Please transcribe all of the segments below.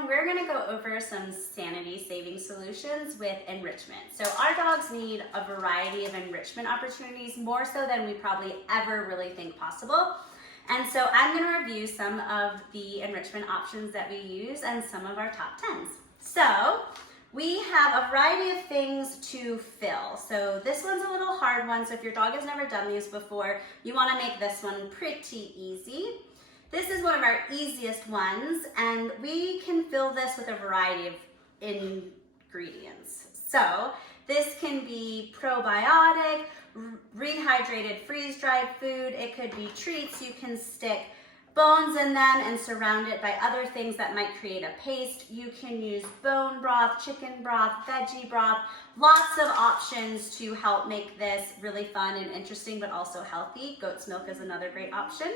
everyone. We're gonna go over some sanity-saving solutions with enrichment. So our dogs need a variety of enrichment opportunities, more so than we probably ever really think possible. And so I'm gonna review some of the enrichment options that we use and some of our top 10s. So we have a variety of things to fill. So this one's a little hard one, so if your dog has never done these before, you wanna make this one pretty easy. This is one of our easiest ones, and we can fill this with a variety of ingredients. So this can be probiotic, rehydrated freeze-dried food. It could be treats. You can stick bones in them and surround it by other things that might create a paste. You can use bone broth, chicken broth, veggie broth, lots of options to help make this really fun and interesting, but also healthy. Goat's milk is another great option.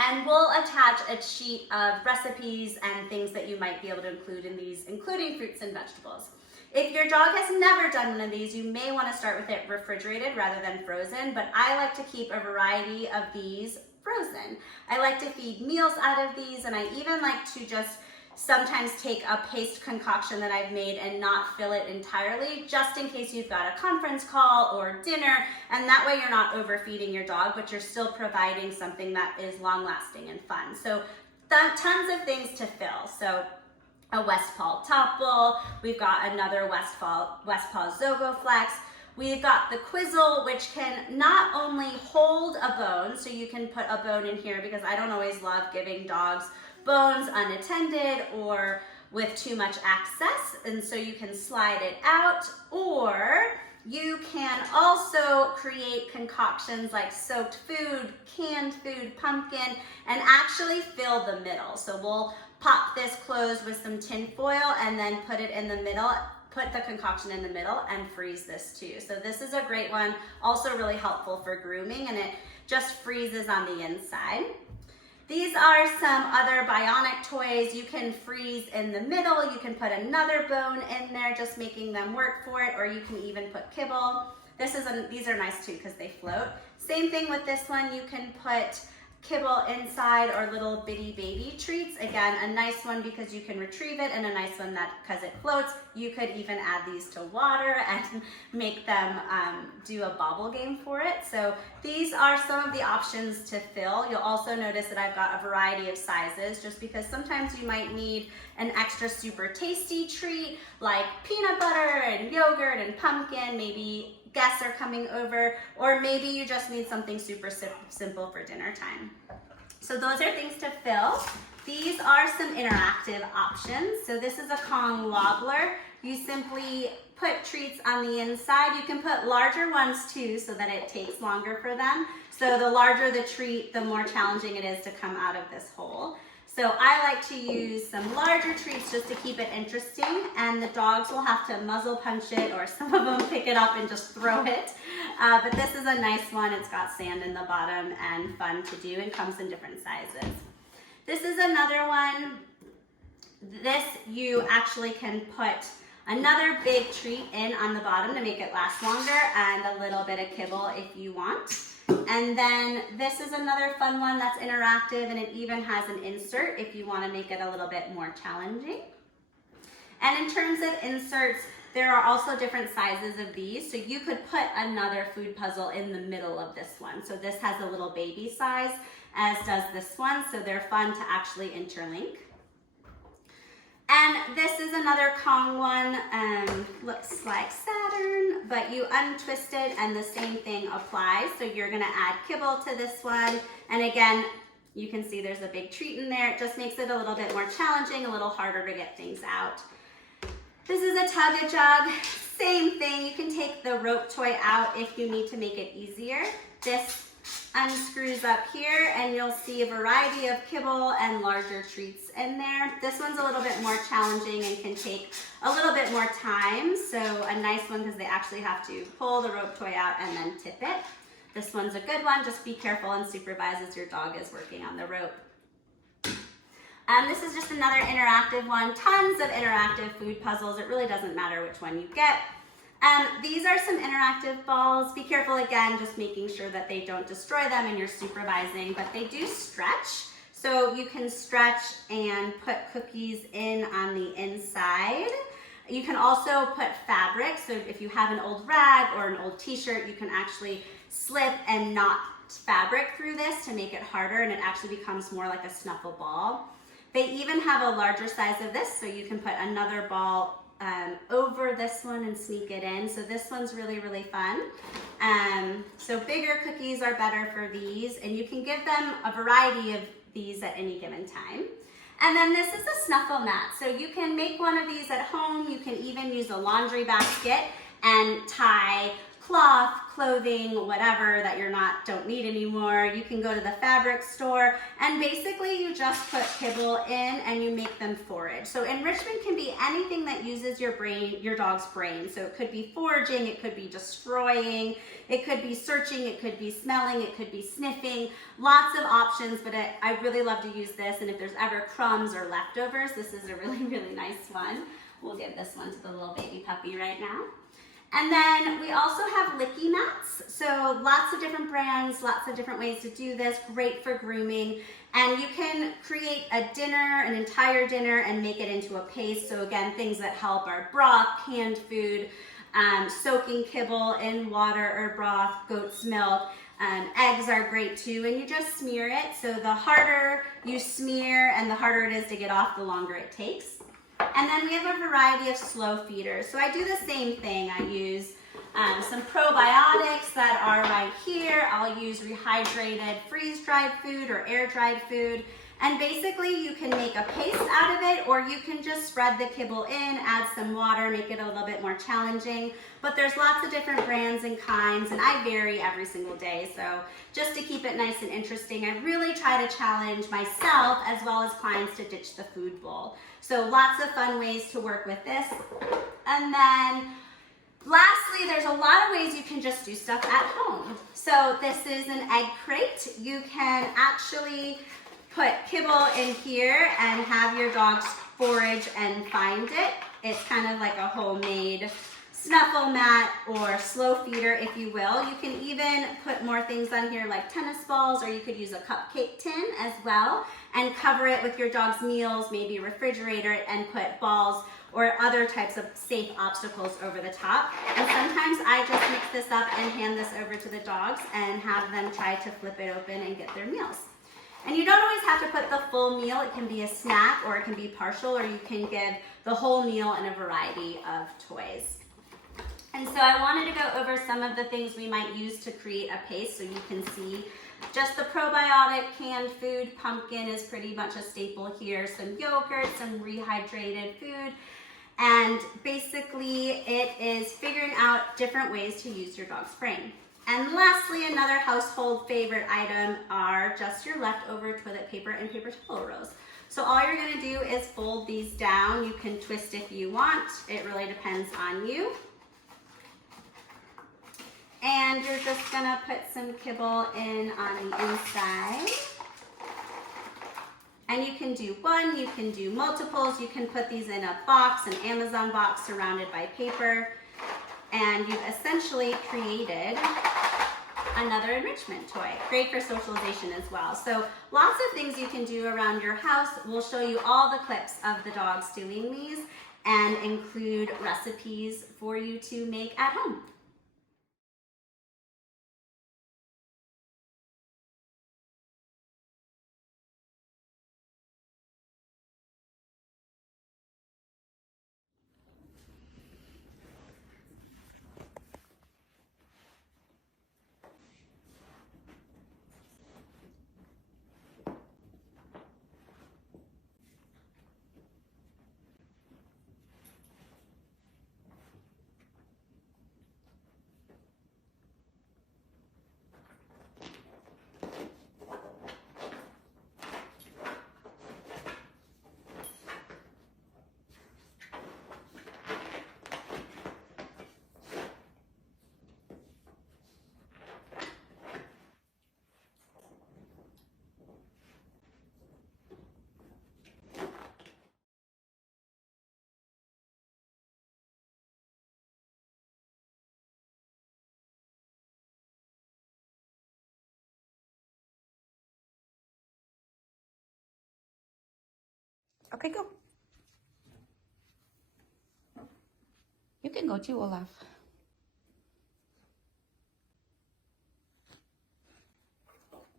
And we'll attach a sheet of recipes and things that you might be able to include in these, including fruits and vegetables. If your dog has never done one of these, you may want to start with it refrigerated rather than frozen, but I like to keep a variety of these frozen. I like to feed meals out of these, and I even like to just sometimes take a paste concoction that I've made and not fill it entirely, just in case you've got a conference call or dinner, and that way you're not overfeeding your dog, but you're still providing something that is long-lasting and fun. So tons of things to fill. So a Westpaw Topple, we've got another Westpaw Zogo Flex. We've got the Quizzle, which can not only hold a bone, so you can put a bone in here, because I don't always love giving dogs bones unattended or with too much access, and so you can slide it out, or you can also create concoctions like soaked food, canned food, pumpkin, and actually fill the middle. So we'll pop this closed with some tin foil and then put it in the middle, put the concoction in the middle and freeze this too. So this is a great one, also really helpful for grooming, and it just freezes on the inside. These are some other bionic toys. You can freeze in the middle, you can put another bone in there, just making them work for it, or you can even put kibble. These are nice too because they float. Same thing with this one, you can put kibble inside or little bitty baby treats. Again, a nice one because you can retrieve it, and a nice one that because it floats, you could even add these to water and make them do a bobble game for it. So these are some of the options to fill. You'll also notice that I've got a variety of sizes, just because sometimes you might need an extra super tasty treat like peanut butter and yogurt and pumpkin, maybe guests are coming over, or maybe you just need something super simple for dinner time. So those are things to fill. These are some interactive options. So this is a Kong wobbler. You simply put treats on the inside. You can put larger ones too, so that it takes longer for them. So the larger the treat, the more challenging it is to come out of this hole. So I like to use some larger treats just to keep it interesting, and the dogs will have to muzzle punch it, or some of them pick it up and just throw it. But this is a nice one. It's got sand in the bottom and fun to do, and comes in different sizes. This is another one. This you actually can put another big treat in on the bottom to make it last longer, and a little bit of kibble if you want. And then this is another fun one that's interactive, and it even has an insert if you want to make it a little bit more challenging. And in terms of inserts, there are also different sizes of these. So you could put another food puzzle in the middle of this one. So this has a little baby size, as does this one. So they're fun to actually interlink. And this is another Kong one, looks like Saturn, but you untwist it and the same thing applies. So you're gonna add kibble to this one. And again, you can see there's a big treat in there. It just makes it a little bit more challenging, a little harder to get things out. This is a Tug-a-Jug, same thing. You can take the rope toy out if you need to make it easier. This unscrews up here, and you'll see a variety of kibble and larger treats in there. This one's a little bit more challenging and can take a little bit more time. So a nice one because they actually have to pull the rope toy out and then tip it. This one's a good one. Just be careful and supervise as your dog is working on the rope. This is just another interactive one. Tons of interactive food puzzles. It really doesn't matter which one you get. These are some interactive balls. Be careful again, just making sure that they don't destroy them and you're supervising, but they do stretch. So you can stretch and put cookies in on the inside. You can also put fabric, so if you have an old rag or an old t-shirt, you can actually slip and knot fabric through this to make it harder, and it actually becomes more like a Snuffle ball. They even have a larger size of this, so you can put another ball over this one and sneak it in. So this one's really, really fun. So bigger cookies are better for these, and you can give them a variety of these at any given time. And then this is a Snuffle mat. So you can make one of these at home. You can even use a laundry basket and tie cloth, clothing, whatever that don't need anymore. You can go to the fabric store and basically you just put kibble in and you make them forage. So enrichment can be anything that uses your brain, your dog's brain. So it could be foraging, it could be destroying, it could be searching, it could be smelling, it could be sniffing, lots of options, but I really love to use this, and if there's ever crumbs or leftovers, this is a really, really nice one. We'll give this one to the little baby puppy right now. And then we also have licky mats. So lots of different brands, lots of different ways to do this, great for grooming. And you can create a dinner, an entire dinner, and make it into a paste. So again, things that help are broth, canned food, soaking kibble in water or broth, goat's milk. Eggs are great too, and you just smear it. So the harder you smear and the harder it is to get off, the longer it takes. And then we have a variety of slow feeders. So I do the same thing. I use some probiotics that are right here. I'll use rehydrated freeze-dried food or air-dried food. And basically you can make a paste out of it, or you can just spread the kibble in, add some water, make it a little bit more challenging. But there's lots of different brands and kinds, and I vary every single day. So just to keep it nice and interesting, I really try to challenge myself as well as clients to ditch the food bowl. So lots of fun ways to work with this. And then lastly, there's a lot of ways you can just do stuff at home. So this is an egg crate. You can actually put kibble in here and have your dogs forage and find it. It's kind of like a homemade Snuffle mat or slow feeder, if you will. You can even put more things on here like tennis balls, or you could use a cupcake tin as well and cover it with your dog's meals, maybe refrigerate it and put balls or other types of safe obstacles over the top. And sometimes I just mix this up and hand this over to the dogs and have them try to flip it open and get their meals. And you don't always have to put the full meal. It can be a snack, or it can be partial, or you can give the whole meal in a variety of toys. And so I wanted to go over some of the things we might use to create a paste so you can see just the probiotic, canned food. Pumpkin is pretty much a staple here. Some yogurt, some rehydrated food. And basically it is figuring out different ways to use your dog's brain. And lastly, another household favorite item are just your leftover toilet paper and paper towel rolls. So all you're gonna do is fold these down. You can twist if you want. It really depends on you. And you're just gonna put some kibble in on the inside. And you can do one, you can do multiples, you can put these in a box, an Amazon box surrounded by paper, and you've essentially created another enrichment toy. Great for socialization as well. So lots of things you can do around your house. We'll show you all the clips of the dogs doing these and include recipes for you to make at home. Okay, go. You can go too, Olaf.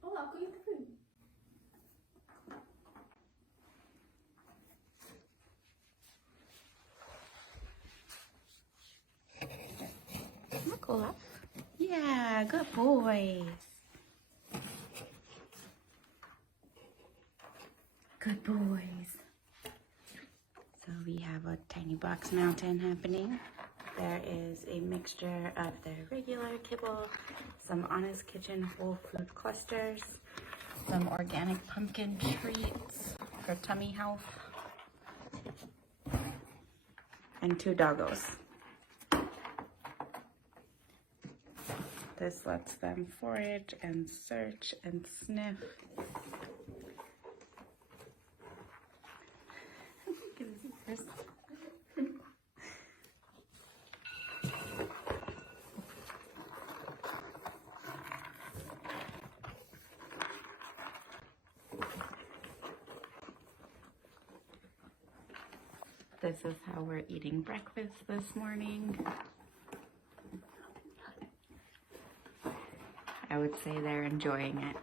Olaf, go eat the food. Look, Olaf. Yeah, good boys. Good boys. So we have a tiny box mountain happening. There is a mixture of the regular kibble, some Honest Kitchen whole food clusters, some organic pumpkin treats for tummy health, and 2 doggos. This lets them forage and search and sniff. This is how we're eating breakfast this morning. I would say they're enjoying it.